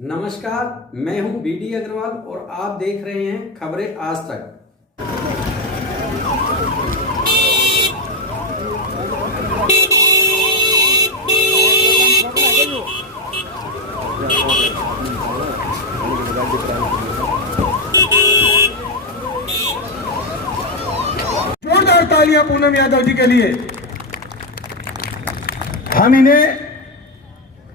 नमस्कार, मैं हूं बीडी अग्रवाल और आप देख रहे हैं खबरें आज तक। जोरदार तालियां पूनम यादव जी के लिए। हम इन्हें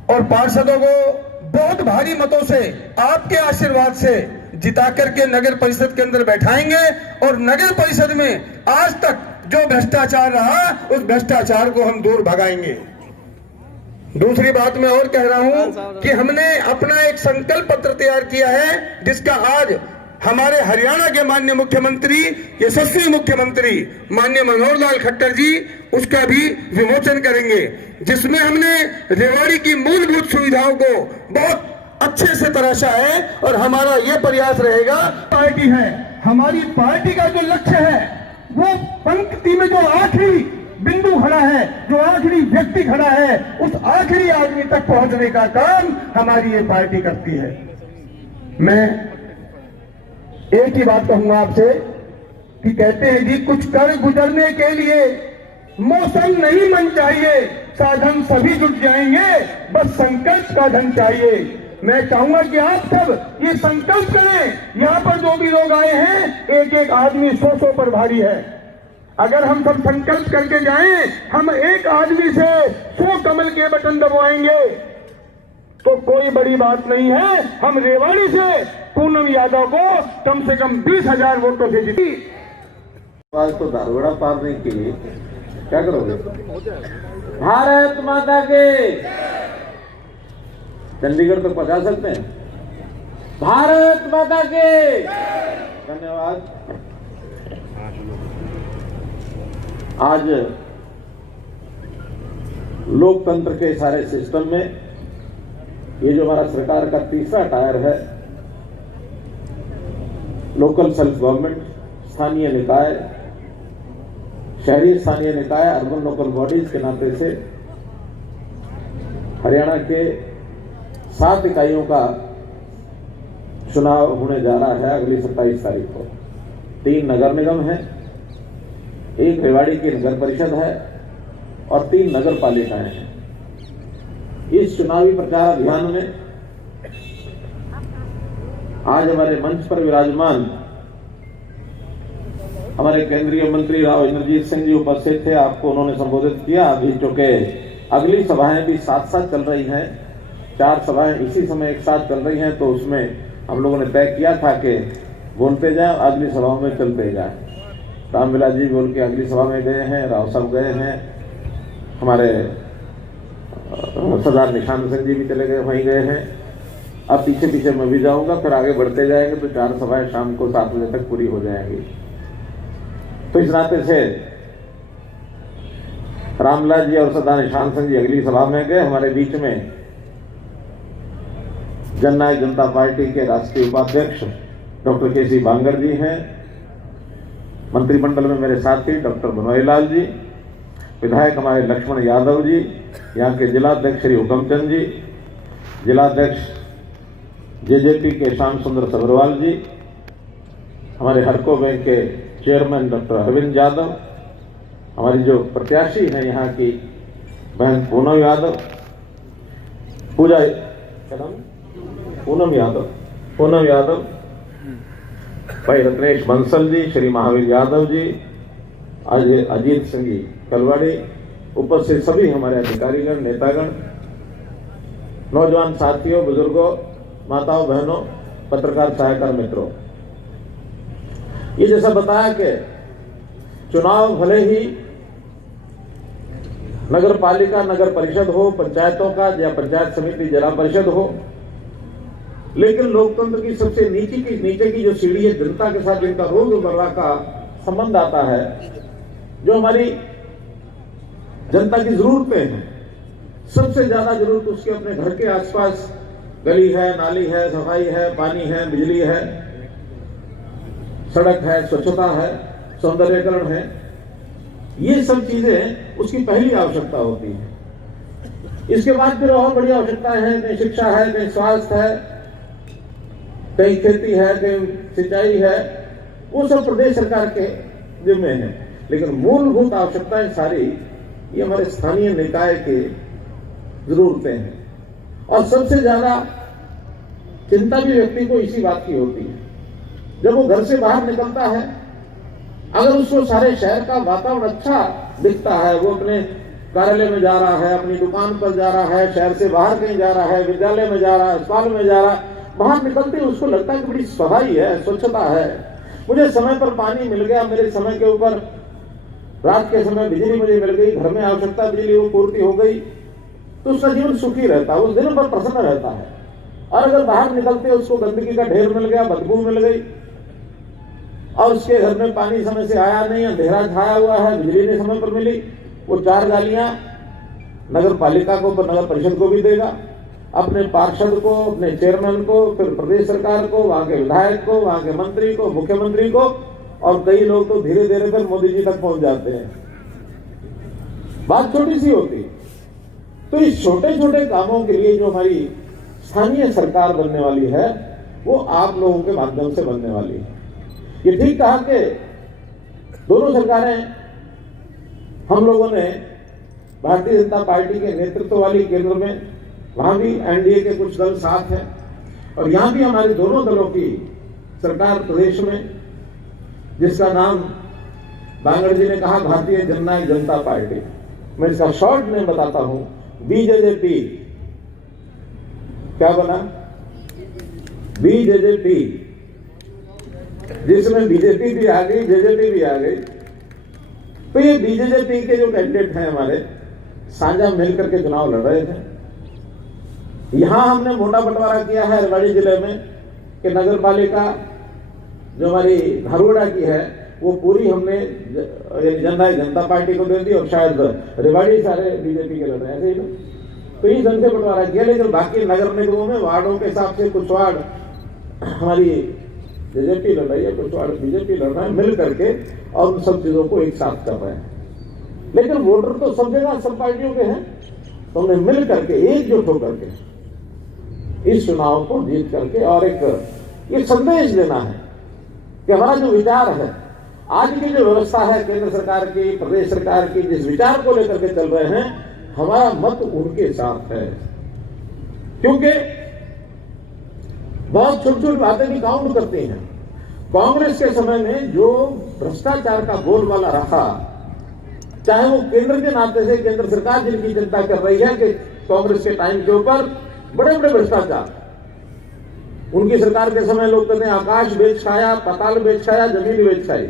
और पार्षदों को बहुत भारी मतों से आपके आशीर्वाद से जिता करके नगर परिषद के अंदर बैठाएंगे और नगर परिषद में आज तक जो भ्रष्टाचार रहा उस भ्रष्टाचार को हम दूर भगाएंगे। दूसरी बात मैं और कह रहा हूं कि हमने अपना एक संकल्प पत्र तैयार किया है, जिसका आज हमारे हरियाणा के माननीय मुख्यमंत्री, यशस्वी मुख्यमंत्री माननीय मनोहर लाल खट्टर जी उसका भी विमोचन करेंगे, जिसमें हमने रेवाड़ी की मूलभूत सुविधाओं को बहुत अच्छे से तराशा है। और हमारा यह प्रयास रहेगा, पार्टी है, हमारी पार्टी का जो लक्ष्य है वो पंक्ति में जो आखिरी बिंदु खड़ा है, जो आखिरी व्यक्ति खड़ा है, उस आखिरी आदमी तक पहुंचने का काम हमारी ये पार्टी करती है। मैं एक ही बात कहूंगा आपसे कि कहते हैं जी कुछ कर गुजरने के लिए मौसम नहीं मन चाहिए, साधन सभी जुट जाएंगे, बस संकल्प का धन चाहिए। मैं चाहूंगा कि आप सब ये संकल्प करें। यहाँ पर जो भी लोग आए हैं, एक एक आदमी 100 पर भारी है। अगर हम सब संकल्प करके जाएं, हम एक आदमी से 100 कमल के बटन दबाएंगे तो कोई बड़ी बात नहीं है। हम रेवाड़ी से पूनम यादव को कम से कम 20,000 वोटों से जीती। आज तो दारोगा पारने के लिए क्या करोगे? भारत माता के चंडीगढ़ तक पहुंचा सकते हैं। भारत माता के धन्यवाद। आज लोकतंत्र के सारे सिस्टम में ये जो हमारा सरकार का तीसरा टायर है, लोकल सेल्फ गवर्नमेंट, स्थानीय निकाय, शहरी स्थानीय निकाय, अर्बन लोकल बॉडीज के नाते से हरियाणा के 7 इकाइयों का चुनाव होने जा रहा है अगली 27 तारीख को। 3 नगर निगम हैं, 1 रेवाड़ी की नगर परिषद है और 3 नगर पालिकाएं हैं। इस चुनावी प्रचार अभियान में आज हमारे मंच पर विराजमान हमारे केंद्रीय मंत्री राव इंद्रजीत सिंह जी उपस्थित थे। आपको उन्होंने संबोधित किया। अभी चूंकि अगली सभाएं भी साथ साथ चल रही हैं, 4 सभाएं इसी समय एक साथ चल रही हैं, तो उसमें हम लोगों ने तय किया था कि बोलते जाएं, अगली सभाओं में चलते जाएं। रामविलास जी बोल के अगली सभा में गए हैं, राव साहब गए हैं, हमारे सरदार निशान सिंह जी भी चले गए, वहीं गए हैं। अब पीछे पीछे मैं भी जाऊंगा, फिर आगे बढ़ते जाएंगे तो 4 सभाएं शाम को 7 बजे तक पूरी हो जाएंगी। तो इस नाते से रामलाल जी और सरदार निशान सिंह जी अगली सभा में गए। हमारे बीच में जननायक जनता पार्टी के राष्ट्रीय उपाध्यक्ष डॉक्टर के सी बांगर जी हैं। मंत्रिमंडल में मेरे साथी डॉक्टर मनोहर लाल जी, विधायक हमारे लक्ष्मण यादव जी, यहाँ के जिलाध्यक्ष श्री हुकमचंद जी, जिलाध्यक्ष जेजेपी के श्याम सुंदर सब्रवाल जी, हमारे हरको बैंक के चेयरमैन डॉक्टर अरविंद यादव, हमारी जो प्रत्याशी हैं यहाँ की बहन पूनम यादव, पूनम यादव, भाई रत्नेश बंसल जी, श्री महावीर यादव जी, अजीत सिंह जी कलवाड़ी, उपस्थित सभी हमारे अधिकारीगण, नेतागण, नौजवान साथियों, बुजुर्गों, माताओं, बहनों, पत्रकार सहायकार मित्रों, ये जैसा बताया कि चुनाव भले ही नगर पालिका, नगर परिषद हो, पंचायतों का या पंचायत समिति, जिला परिषद हो, लेकिन लोकतंत्र की सबसे नीचे की जो सीढ़ी है, जनता के साथ जिनका रोजमर्रा का संबंध आता है, जो हमारी जनता की जरूरतें हैं, सबसे ज्यादा जरूरत उसके अपने घर के आसपास गली है, नाली है, सफाई है, पानी है, बिजली है, सड़क है, स्वच्छता है, सौंदर्यीकरण है, ये सब चीजें उसकी पहली आवश्यकता होती है। इसके बाद फिर और बड़ी आवश्यकताएं हैं, कहीं शिक्षा है, कहीं स्वास्थ्य है, कहीं खेती है, कहीं सिंचाई है, वो सब प्रदेश सरकार के जिम्मे है। लेकिन मूलभूत आवश्यकताएं सारी ये हमारे स्थानीय निकाय की जरूरतें हैं। और सबसे ज्यादा चिंता भी व्यक्ति को इसी बात की होती है, जब वो घर से बाहर निकलता है, अगर उसको सारे शहर का वातावरण अच्छा दिखता है, वो अपने कार्यालय में जा रहा है, अपनी दुकान पर जा रहा है, शहर से बाहर कहीं जा रहा है, विद्यालय में जा रहा है, अस्पताल में जा रहा है, बाहर निकलते ही उसको लगता है कि बड़ी सफाई है, स्वच्छता है, मुझे समय पर पानी मिल गया, मेरे समय के ऊपर रात के समय बिजली मुझे मिल गई, घर में आवश्यकता बिजली वो पूर्ति हो गई, तो उसका जीवन सुखी रहता है, वो दिन भर प्रसन्न रहता है। और अगर बाहर निकलते उसको गंदगी का ढेर मिल गया, बदबू मिल गई, और उसके घर में पानी समय से आया नहीं, अंधेरा छाया हुआ है, बिजली नहीं समय पर मिली, वो 4 गालियां नगर पालिका को, नगर परिषद को भी देगा, अपने पार्षद को, अपने चेयरमैन को, फिर प्रदेश सरकार को, वहां के विधायक को, वहां के मंत्री को, मुख्यमंत्री को, और कई लोग तो धीरे धीरे फिर मोदी जी तक पहुंच जाते हैं। बात छोटी सी होती। तो इस छोटे छोटे कामों के लिए जो हमारी स्थानीय सरकार बनने वाली है, वो आप लोगों के माध्यम से बनने वाली है। ये ठीक कहा कि दोनों सरकारें, हम लोगों ने भारतीय जनता पार्टी के नेतृत्व वाली केंद्र में, वहां भी एनडीए के कुछ दल साथ हैं, और यहां भी हमारे दोनों दलों की सरकार प्रदेश में, जिसका नाम बांगड़ जी ने कहा भारतीय जननायक जनता पार्टी, मैं इसका शॉर्ट नेम बताता हूं, बीजेजेपी। क्या बना? बीजेजेपी, जिसमें बीजेपी भी आ गई, जेजेपी भी आ गई। तो ये बीजेजेपी के जो कैंडिडेट हैं हमारे, साझा मिलकर के चुनाव लड़ रहे थे। यहां हमने मोटा बंटवारा किया है रेवाड़ी जिले में कि नगर पालिका जो हमारी धारूड़ा की है, वो पूरी हमने जननायक जनता पार्टी को दे दी, और शायद रेवाड़ी सारे बीजेपी के लड़ रहे हैं, ऐसे ही ना। तो इस ढंग से बंटवारा किया, लेकिन बाकी नगर निगमों में वार्डों के हिसाब से कुछ वार्ड हमारी जेजेपी लड़ रही है, कुछ वार्ड बीजेपी लड़ रहा है, मिल करके, और उन सब चीजों को एक साथ कर रहे हैं। लेकिन वोटर तो सब जगह सब पार्टियों के हैं, तो हमने मिल करके एकजुट होकर के इस चुनाव को जीत करके, और एक संदेश देना है कि हमारा जो विचार है, आज की जो व्यवस्था है केंद्र सरकार की, प्रदेश सरकार की, जिस विचार को लेकर के चल रहे हैं, हमारा मत उनके साथ है। क्योंकि बहुत छोटी छोटी बातें भी काउंट करती हैं। कांग्रेस के समय में जो भ्रष्टाचार का बोलबाला रहा, चाहे वो केंद्र के नाते से केंद्र सरकार जिनकी चिंता कर रही है कि कांग्रेस के टाइम के ऊपर बड़े बड़े भ्रष्टाचार, उनकी सरकार के समय लोग कहते हैं आकाश बेच खाया, पाताल बेच खाया, जमीन बेच खाई।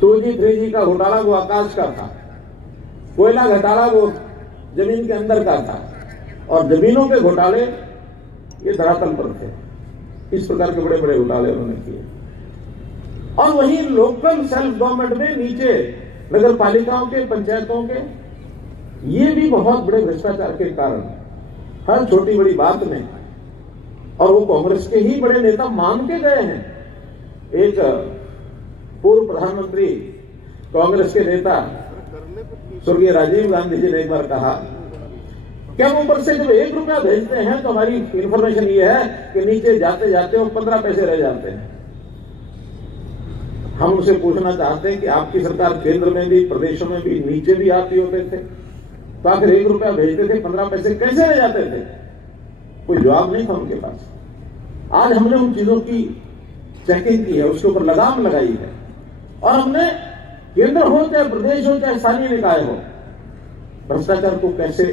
2G 3G का घोटाला वो आकाश का था, कोयला घोटाला वो जमीन के अंदर का था, और जमीनों के घोटाले ये धरातल पर थे। इस प्रकार के बड़े बड़े घोटाले उन्होंने किए। और वहीं लोकल सेल्फ गवर्नमेंट में नीचे नगर पालिकाओं के, पंचायतों के, ये भी बहुत बड़े भ्रष्टाचार के कारण हर छोटी बड़ी बात में, और वो कांग्रेस के ही बड़े नेता मान के गए हैं। एक पूर्व प्रधानमंत्री कांग्रेस के नेता स्वर्गीय राजीव गांधी जी ने एक बार कहा कि हम ऊपर से जब 1 रुपया भेजते हैं तो हमारी इंफॉर्मेशन ये है कि नीचे जाते जाते वो 15 पैसे रह जाते हैं। हम उनसे पूछना चाहते हैं कि आपकी सरकार केंद्र में भी, प्रदेशों में भी नीचे भी आती होते थे, तो आखिर 1 रुपया भेजते थे, 15 पैसे कैसे रह जाते थे? कोई जवाब नहीं था उनके पास। आज हमने उन चीजों की चेकिंग की है, उसके ऊपर लगाम लगाई है, और हमने केंद्र हो चाहे प्रदेश हो चाहे स्थानीय निकाय हो, भ्रष्टाचार को कैसे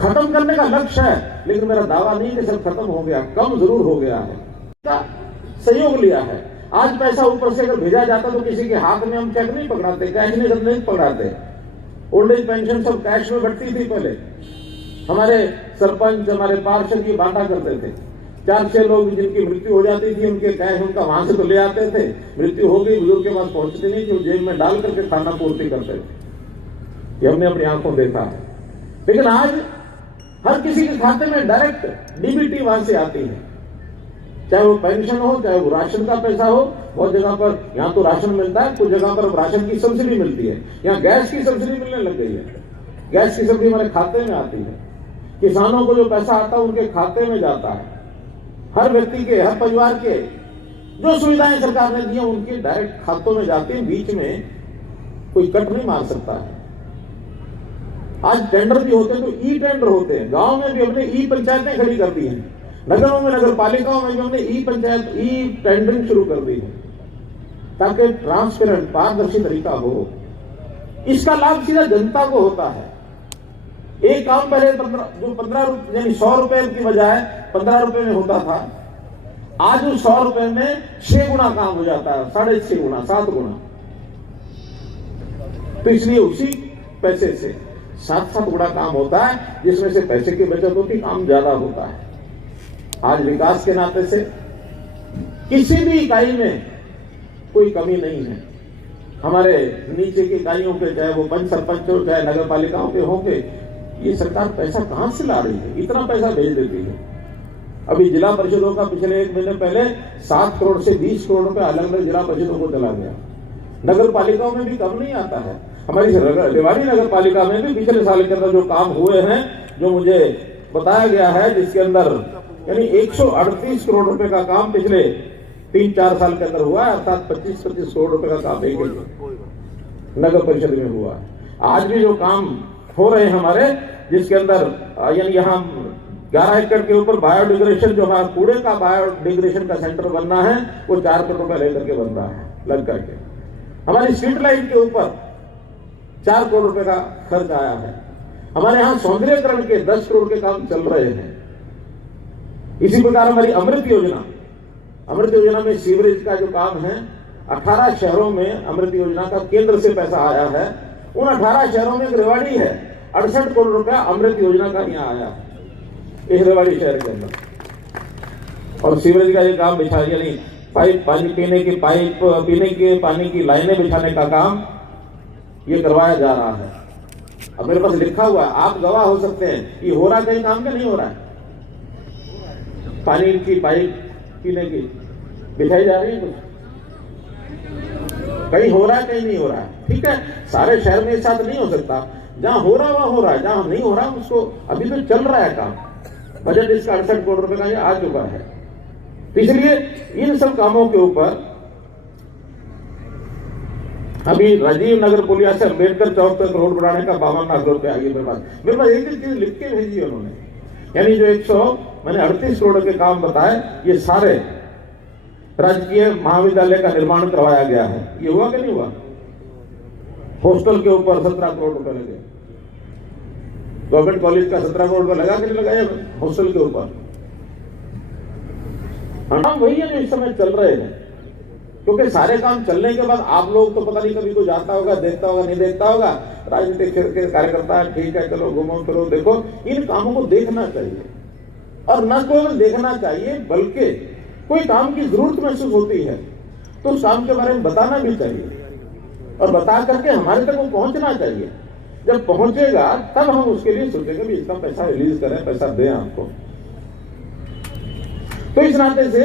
खत्म करने का लक्ष्य है। लेकिन मेरा दावा नहीं कि सब खत्म हो गया, कम जरूर हो गया है। सहयोग लिया है। आज पैसा ऊपर से अगर भेजा जाता तो किसी के हाथ में हम चेक नहीं पकड़ाते, कैश नहीं पकड़ाते। ओल्ड एज पेंशन सब कैश में बढ़ती थी पहले। हमारे सरपंच, हमारे पार्षद ये बांटा करते थे। 4-6 लोग जिनकी मृत्यु हो जाती थी, उनके कैश उनका वहां से तो ले आते थे, मृत्यु हो गई, बुजुर्ग के पास पहुंचती नहीं थी, जेब में डाल करके खाना पूर्ति करते थे। ये हमने अपनी आंखों देखा है। लेकिन आज हर किसी के खाते में डायरेक्ट डीबीटी वहां से आती है, चाहे वो पेंशन हो, चाहे वो राशन का पैसा हो। बहुत जगह पर यहाँ तो राशन मिलता है, कुछ जगह पर राशन की सब्सिडी मिलती है, यहाँ गैस की सब्सिडी मिलने लग गई है। गैस की सब्सिडी हमारे खाते में आती है, किसानों को जो पैसा आता है उनके खाते में जाता है, हर व्यक्ति के, हर परिवार के जो सुविधाएं सरकार ने दी हैं उनके डायरेक्ट खातों में जाती है, बीच में कोई कट नहीं मार सकता है। आज टेंडर भी होते हैं तो ई टेंडर होते हैं, गांव में भी हमने ई पंचायतें खड़ी कर दी हैं, नगरों में, नगर पालिकाओं में भी हमने ई पंचायत, ई टेंडरिंग शुरू कर दी है, ताकि ट्रांसपेरेंट, पारदर्शी तरीका हो। इसका लाभ सीधा जनता को होता है। एक काम पहले 15 रुपए यानी 100 रुपए की बजाय 15 रुपए में होता था, आज उस 100 रुपए में 6 गुना काम हो जाता है, 6.5 गुना, 7 गुना। तो इसलिए उसी पैसे से 7 गुना काम होता है, जिसमें से पैसे की बचत होती, काम ज्यादा होता है। आज विकास के नाते से किसी भी इकाई में कोई कमी नहीं है। हमारे नीचे की इकाइयों के, चाहे वो पंच सरपंच हो, चाहे नगर पालिकाओं के होंगे, ये सरकार पैसा कहां से ला रही है? इतना पैसा भेज देती है। अभी जिला परिषदों का पिछले 1 महीने पहले 7 करोड़ से 20 करोड़ रुपए अलग अलग जिला परिषदों को चला गया। नगर पालिकाओं में भी कम नहीं आता है। हमारी रेवाड़ी नगर पालिका में भी पिछले साल के अंदर जो काम हुए हैं, जो मुझे बताया गया है, जिसके अंदर यानी 138 करोड़ रुपए का काम पिछले 3-4 साल के अंदर हुआ है, अर्थात 25-25 करोड़ रुपए का काम एक नगर परिषद में हुआ है। आज भी जो काम हो रहे हैं हमारे, जिसके अंदर यानी यहाँ 11 एकड़ के ऊपर बायोडिग्रेशन, जो हमारा कूड़े का बायोडिग्रेशन का सेंटर बनना है, वो 4 करोड़ रुपए लेकर के बन रहा है, लग करके। हमारी स्ट्रीट लाइट के ऊपर 4 करोड़ रुपए का खर्च आया है। हमारे यहाँ सौंदर्यकरण के 10 करोड़ के काम चल रहे हैं। इसी प्रकार हमारी अमृत योजना में सीवरेज का जो काम है, 18 शहरों में अमृत योजना का केंद्र से पैसा आया है। उन 18 शहरों में एक रेवाड़ी है, 68 करोड़ रुपया अमृत योजना का यहाँ आया है, इस रेवाड़ी शहर के अंदर। और सीवरेज का ये काम बिछा, यानी पाइप, पानी पीने की पाइप, पीने के पानी की लाइनें बिछाने का काम ये करवाया जा रहा है। अब मेरे पास लिखा हुआ है, आप गवाह हो सकते हैं, ये हो रहा कहीं काम क्या नहीं हो रहा है? पानी की पाइप पीने की बिछाई जा रही है, कुछ कहीं हो रहा है, कहीं नहीं हो रहा है। ठीक है, सारे शहर में एक साथ नहीं हो सकता, जहां हो रहा वहां हो रहा है, जहां नहीं हो रहा उसको अभी तो चल रहा है काम। बजट इसका 68 करोड़ रुपए का ये आ चुका है। तो इसलिए इन सब कामों के ऊपर अभी राजीव नगर पुलिया से अम्बेडकर चौक तक रोड बनाने का 52 लाख रुपए आगे मेरे पास एक चीज लिख के भेजी उन्होंने, यानी जो 138 करोड़ के काम बताए, ये सारे राजकीय महाविद्यालय का निर्माण करवाया गया है। ये हुआ कि नहीं हुआ? हॉस्टल के ऊपर 17 करोड़ रुपए लगे, गवर्नमेंट कॉलेज का 17 करोड़ रुपए लगा कि नहीं लगाया हॉस्टल के ऊपर? हम वही है जो इस समय चल रहे हैं, क्योंकि सारे काम चलने के बाद आप लोग तो पता नहीं कभी कोई जाता होगा, देखता होगा, नहीं देखता होगा, राजनीतिक क्षेत्र के कार्यकर्ता, ठीक है चलो घूमो फिरो देखो, इन कामों को देखना चाहिए। और न केवल देखना चाहिए, बल्कि कोई काम की जरूरत महसूस होती है तो उस काम के बारे में बताना भी चाहिए, और बता करके हमारे तक वो पहुंचना चाहिए। जब पहुंचेगा तब हम उसके लिए सोचेंगे भी इसका पैसा रिलीज करें, पैसा दें आपको। तो इस नाते से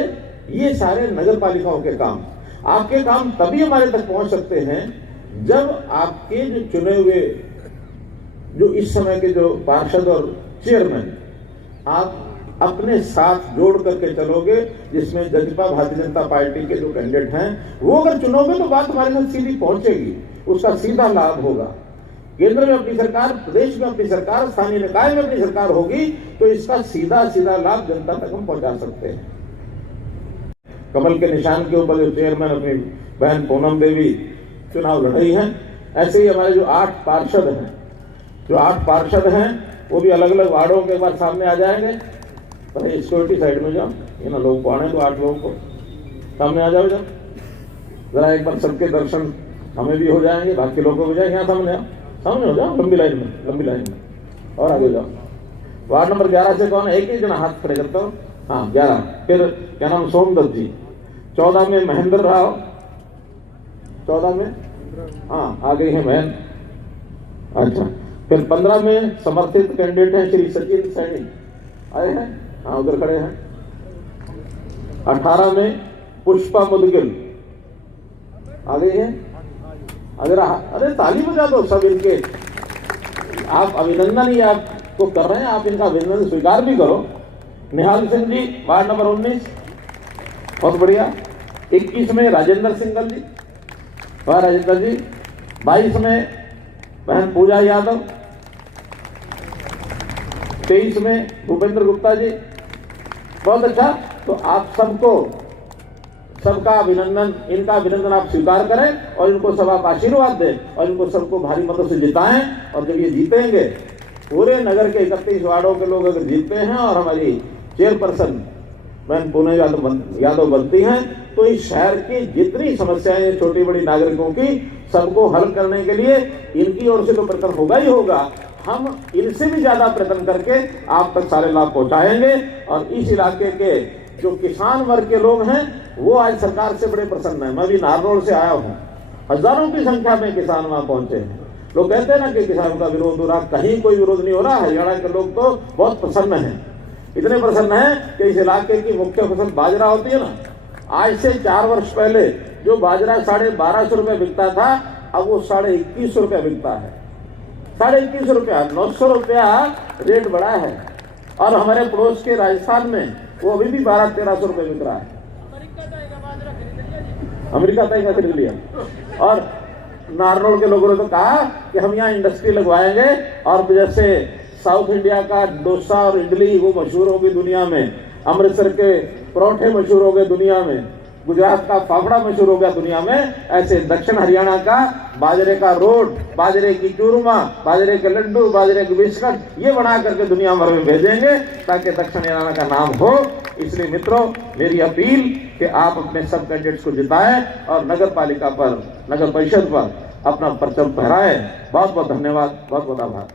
ये सारे नगर पालिकाओं के काम, आपके काम तभी हमारे तक पहुंच सकते हैं जब आपके जो चुने हुए, जो इस समय के जो पार्षद और चेयरमैन, आप अपने साथ जोड़ करके चलोगे, जिसमें जजपा भारतीय जनता पार्टी के जो कैंडिडेट हैं वो अगर चुनोगे तो बात हमारे साथ सीधी पहुंचेगी, उसका सीधा लाभ होगा। केंद्र में अपनी सरकार, प्रदेश में अपनी सरकार, स्थानीय निकाय में अपनी सरकार होगी तो इसका सीधा सीधा लाभ जनता तक हम पहुंचा सकते हैं। कमल के निशान के ऊपर जो चेयरमैन अपनी बहन पूनम देवी चुनाव लड़ रही हैं, ऐसे ही हमारे जो 8 पार्षद हैं वो भी अलग अलग वार्डों के बाद सामने आ जाएंगे। पहले सिक्योरिटी साइड में जाओ, ये ना लोग आने तो 8 लोगों को सामने आ जाओ, जरा एक बार सबके दर्शन हमें भी हो जाएंगे, बाकी लोगों को हो जाएंगे। यहाँ सामने हो जाओ, लंबी लाइन में और आगे जाओ। वार्ड नंबर 11 से कौन है? एक ही जना हाथ खड़े करता हूँ। हाँ 11, फिर क्या नाम, सोमदत्त जी। 14 में महेंद्र राव, 14 में हाँ आ गई है बहन। अच्छा, फिर 15 में समर्थित कैंडिडेट है श्री सचिन सैनी, आए हैं, हाँ उधर खड़े हैं। 18 में पुष्पा मुदगिल आ गई है। अरे ताली बजा दो सब इनके, आप अभिनंदन ही आपको कर रहे हैं, आप इनका अभिनंदन स्वीकार भी करो। निहाल सिंह जी वार्ड नंबर 19, बहुत बढ़िया। 21 में राजेंद्र सिंगल जी, वाह राजेंद्र जी। 22 में बहन पूजा यादव। 23 में भूपेंद्र गुप्ता जी, बहुत अच्छा। तो आप सबका अभिनंदन, इनका अभिनंदन आप स्वीकार करें और इनको सब आप आशीर्वाद दें और इनको सबको भारी मतों से जिताएं। और जब ये जीतेंगे, पूरे नगर के 31 वार्डों के लोग अगर जीतते हैं और हमारी चेयरपर्सन बहन पूनम यादव बनती हैं, तो इस शहर की जितनी समस्याएं छोटी बड़ी नागरिकों की, सबको हल करने के लिए इनकी ओर से तो प्रयत्न होगा ही होगा, हम इनसे भी ज्यादा प्रयत्न करके आप तक सारे लाभ पहुंचाएंगे। और इस इलाके के जो किसान वर्ग के लोग हैं, वो आज सरकार से बड़े प्रसन्न हैं। मैं भी नारनौल से आया हूँ, हजारों की संख्या में किसान वहां पहुंचे हैं। लोग कहते हैं ना कि किसानों का विरोध हो रहा, कहीं कोई विरोध नहीं हो रहा। हरियाणा के लोग तो बहुत प्रसन्न हैं, इतने प्रसन्न हैं कि इस इलाके की मुख्य फसल बाजरा होती है ना, आज से 4 वर्ष पहले जो बाजरा 1250 रुपए बिकता था, अब वो 2150 रुपए बिकता है। 2150 रुपया, 900 रुपया रेट बढ़ा है। और हमारे पड़ोस के राजस्थान में वो अभी भी 1200-1300 रुपए बिक रहा है। अमेरिका तक का खरीद लिया। और नारनौल के लोगों ने तो कहा कि हम यहाँ इंडस्ट्री लगवाएंगे और जैसे साउथ इंडिया का डोसा और इडली वो मशहूर होगी दुनिया में, अमृतसर के परोठे मशहूर हो गए दुनिया में, गुजरात का फाफड़ा मशहूर हो गया दुनिया में, ऐसे दक्षिण हरियाणा का बाजरे का रोट, बाजरे की चूरमा, बाजरे के लड्डू, बाजरे के बिस्कुट, ये बना करके दुनिया भर में भेजेंगे ताकि दक्षिण हरियाणा का नाम हो। इसलिए मित्रों, मेरी अपील कि आप अपने सब कैंडिडेट्स को जिताएं और नगर पालिका पर, नगर परिषद पर अपना परचम फहराएं। बहुत बहुत धन्यवाद, बहुत बहुत आभार।